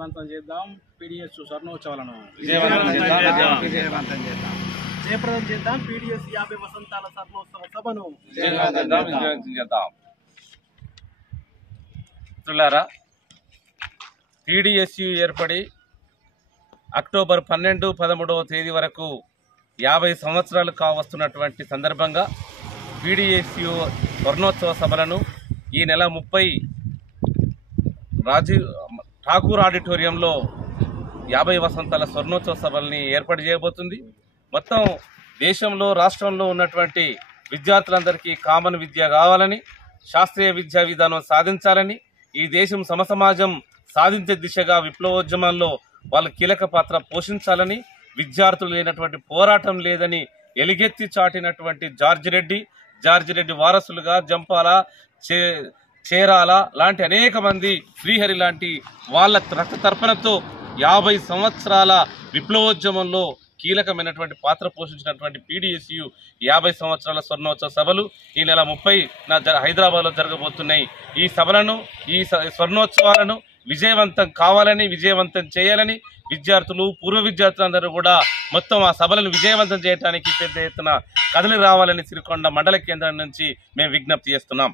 విజయవంతం చేద్దాం. పీడిఎస్ స్వర్ణోత్సవాలను విజయవంతం చేద్దాం. జయప్రదం చేద్దాం. పీడిఎస్ 50 వసంతాల స్వర్ణోత్సవ సభను విజయవంతం చేద్దాం. మిత్రులారా, పీడిఎస్యు ఏర్పడి అక్టోబర్ 12, 13వ తేదీ వరకు 50 సంవత్సరాలు కావస్తున్నటువంటి సందర్భంగా పీడిఎస్యు స్వర్ణోత్సవ సభలను ఈ నెల 30 రాజీవ్ ఠాకూర్ ఆడిటోరియంలో 50 వసంతాల స్వర్ణోత్సవ సభల్ని ఏర్పాటు చేయబోతుంది. మొత్తం దేశంలో రాష్ట్రంలో ఉన్నటువంటి విద్యార్థులందరికీ కామన్ విద్య కావాలని, శాస్త్రీయ విద్యా విధానం సాధించాలని, ఈ దేశం సమసమాజం సాధించే దిశగా విప్లవోద్యమాల్లో వాళ్ళు కీలక పాత్ర పోషించాలని, విద్యార్థులు లేనటువంటి పోరాటం లేదని ఎలుగెత్తి చాటినటువంటి జార్జి రెడ్డి వారసులుగా జంపాల, చేరాల లాంటి అనేక మంది, శ్రీహరి లాంటి వాళ్ళ రక్త తర్పణతో 50 సంవత్సరాల విప్లవోద్యమంలో కీలకమైనటువంటి పాత్ర పోషించినటువంటి పీడిఎస్యు 50 సంవత్సరాల స్వర్ణోత్సవ సభలు ఈ నెల 30న హైదరాబాద్లో జరగబోతున్నాయి. ఈ సభలను, ఈ స్వర్ణోత్సవాలను విజయవంతం కావాలని, విజయవంతం చేయాలని విద్యార్థులు, పూర్వ విద్యార్థులందరూ కూడా మొత్తం ఆ సభలను విజయవంతం చేయడానికి పెద్ద ఎత్తున కదిలి రావాలని సిరికొండ మండల కేంద్రం నుంచి మేము విజ్ఞప్తి చేస్తున్నాం.